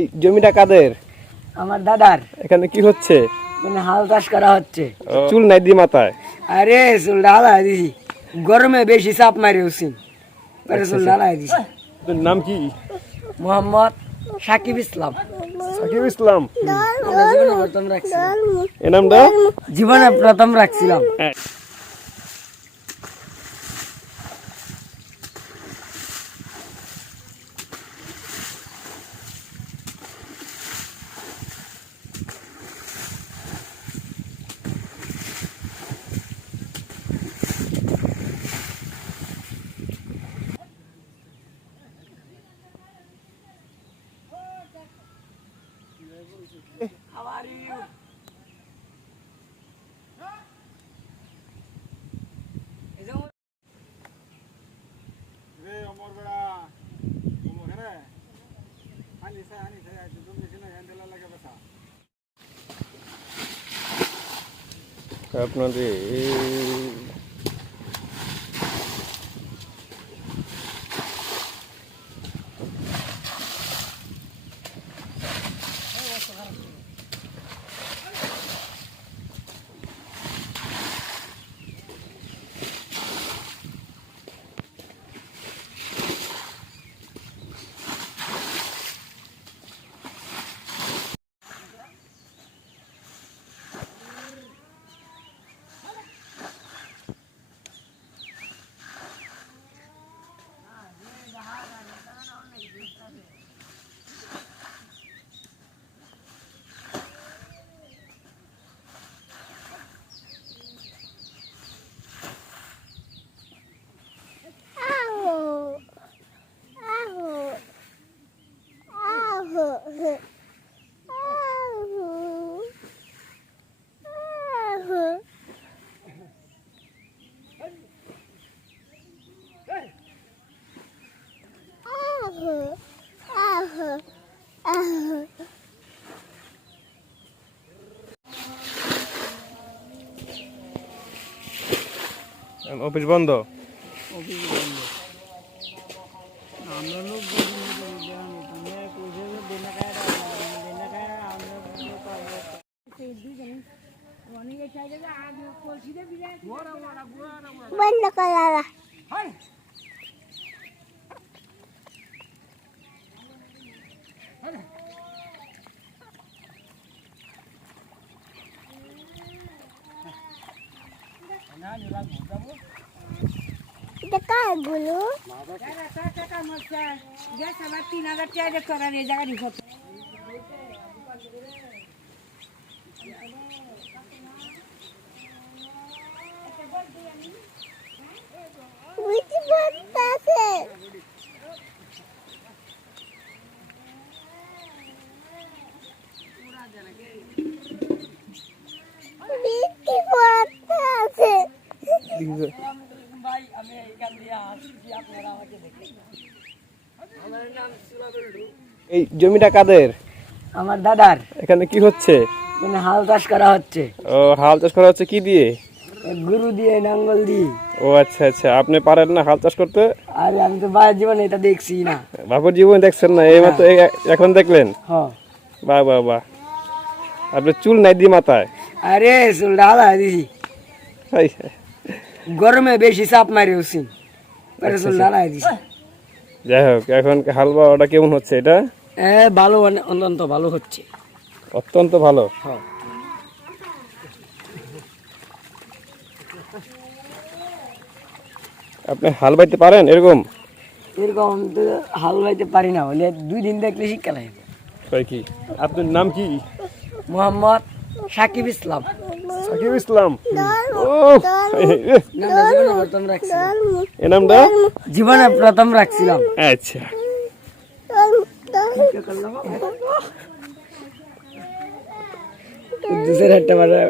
এই জমিটা কাদের? আমার দাদার। এখানে কি হচ্ছে? মানে হাল চাষ করা হচ্ছে। চুল নাই দি মাথায়? আরে চুল ঢালাই দিছি, গরমে বেশি চাপ মারি উচিত, চুল ঢালাই দিছি। তোর নাম কি? মোহাম্মদ সাকিব ইসলাম। সাকিব ইসলাম। জীবনে প্রথম রাখছিলাম। এ নামটা জীবনে প্রথম রাখছিলাম। How are you? আপনাদের অফিস বন্ধ। বন্ধ করা এটা কারগুলো টাকা মরছে গ্যাস আবার 3000 টাকা করার এই জায়গা রিপোর্ট বুঝতে পারতাছে বুঝতে পারতাছে ভাই আমি এখান দিয়ে আসছি, আপনারা আমাকে দেখেন। আমার নাম সুলাবুল্লু। এই জমিটা কাদের? আমার দাদার। এখানে কি হচ্ছে? মানে হাল চাষ করা হচ্ছে। ও, হাল চাষ করা হচ্ছে কি দিয়ে? গরু দিয়ে, নাঙ্গল দিয়ে। ও আচ্ছা আচ্ছা, আপনি পারেন না হাল চাষ করতে? আরে আমি তো বাইরের জীবনে এটা দেখছি না। বাপুর জীবন দেখছেন না, এই মাত্র এখন দেখলেন? হ্যাঁ। বাহ বাহ বাহ। আপনার চুল নাই দি মাথায়? আরে চুল ঢালাই দিছি, হাই হাই। গরমে বেশি চাপ মারি উচিত, চুল ঢালাই দিছি। যাই হোক, এখন হাল বাওয়াটা কেমন হচ্ছে এটা? ভালো, অত্যন্ত ভালো হচ্ছে। অত্যন্ত ভালো। হ্যাঁ। আপনি হাল বাইতে পারেন এরকম? এরকম তো হাল বাইতে পারি না, বলে 2 দিন দেখলে শিক্ষা লাগবে। তাই কি? আপনার নাম কি? মোহাম্মদ সাকিব ইসলাম। সাকিব ইসলাম। ও, নামটা জীবনে প্রথম রাখছিলাম। এ নামটা জীবনে প্রথম রাখছিলাম। আচ্ছা। দুসের হাটটা বাড়া